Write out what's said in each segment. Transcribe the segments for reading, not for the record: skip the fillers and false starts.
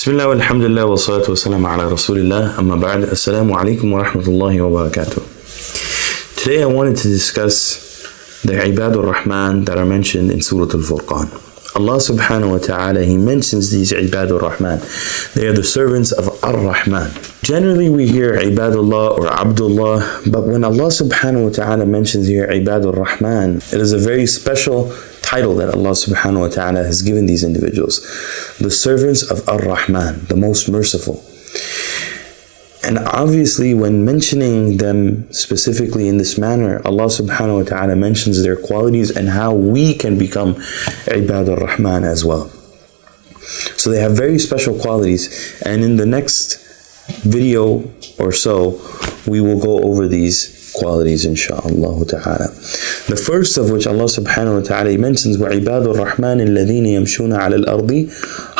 Bismillah walhamdulillah wa salatu wa salam ala rasulillah amma ba'd. Assalamu alaikum wa rahmatullahi wa barakatuh. Today I wanted to discuss the Ibadur Rahman that are mentioned in Surah Al-Furqan. Allah subhanahu wa ta'ala, He mentions these Ibadur Rahman. They are the servants of Ar-Rahman. Generally we hear Ibadullah or Abdullah, but when Allah subhanahu wa ta'ala mentions here Ibadur Rahman, it is a very special title that Allah subhanahu wa ta'ala has given these individuals. The servants of Ar-Rahman, the most merciful. And obviously when mentioning them specifically in this manner, Allah subhanahu wa ta'ala mentions their qualities and how we can become Ibadur Rahman as well. So they have very special qualities, and in the next video or so we will go over these qualities insha'Allah ta'ala. The first of which Allah subhanahu wa ta'ala mentions, وَعِبَادُ الرَّحْمَنِ الَّذِينَ يَمْشُونَ عَلَى الْأَرْضِ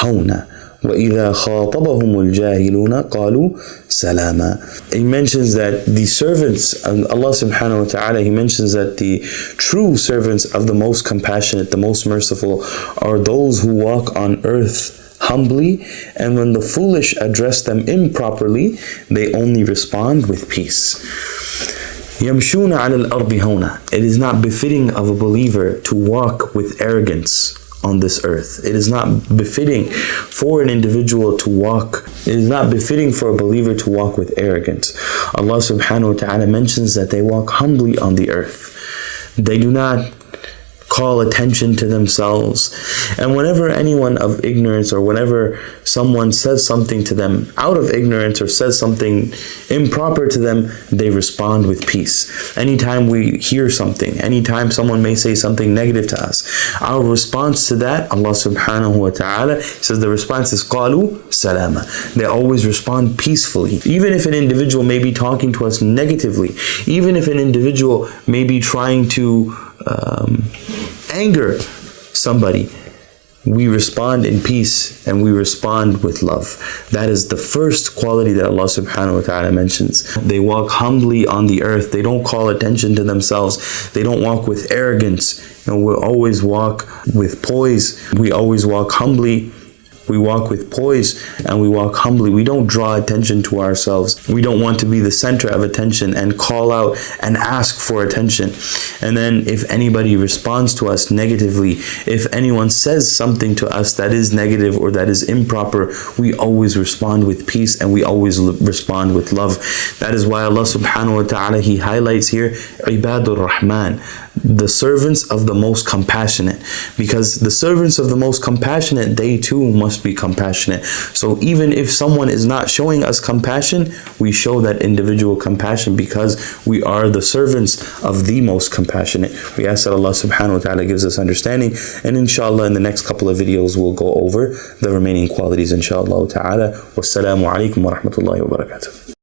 هَوْنًا وَإِذَا خَاطَبَهُمُ الْجَاهِلُونَ قَالُوا سَلَامًا. He mentions that the servants, and Allah subhanahu wa ta'ala, He mentions that the true servants of the most compassionate, the most merciful, are those who walk on earth humbly, and when the foolish address them improperly, they only respond with peace. يَمْشُونَ عَلَى الْأَرْضِ هَوْنًا. It is not befitting of a believer to walk with arrogance on this earth. It is not befitting for an individual to walk. It is not befitting for a believer to walk with arrogance. Allah subhanahu wa ta'ala mentions that they walk humbly on the earth. They do not call attention to themselves. And whenever anyone of ignorance, or whenever someone says something to them out of ignorance or says something improper to them, they respond with peace. Anytime we hear something, anytime someone may say something negative to us, our response to that, Allah subhanahu wa ta'ala says the response is قَالُوا سَلَامًا. They always respond peacefully. Even if an individual may be talking to us negatively, even if an individual may be trying to anger somebody, we respond in peace and we respond with love. That is the first quality that Allah subhanahu wa ta'ala mentions. They walk humbly on the earth. They don't call attention to themselves. They don't walk with arrogance. We always walk with poise. We always walk humbly. We walk with poise and we walk humbly. We don't draw attention to ourselves. We don't want to be the center of attention and call out and ask for attention. And then if anybody responds to us negatively, if anyone says something to us that is negative or that is improper, we always respond with peace and we always respond with love. That is why Allah subhanahu wa ta'ala, He highlights here Ibadur Rahman, the servants of the most compassionate, because the servants of the most compassionate, they too must be compassionate. So even if someone is not showing us compassion, we show that individual compassion because we are the servants of the most compassionate. We ask that Allah subhanahu wa ta'ala gives us understanding, and inshallah in the next couple of videos we'll go over the remaining qualities inshallah ta'ala. Wassalamu alaikum wa rahmatullahi wa barakatuh.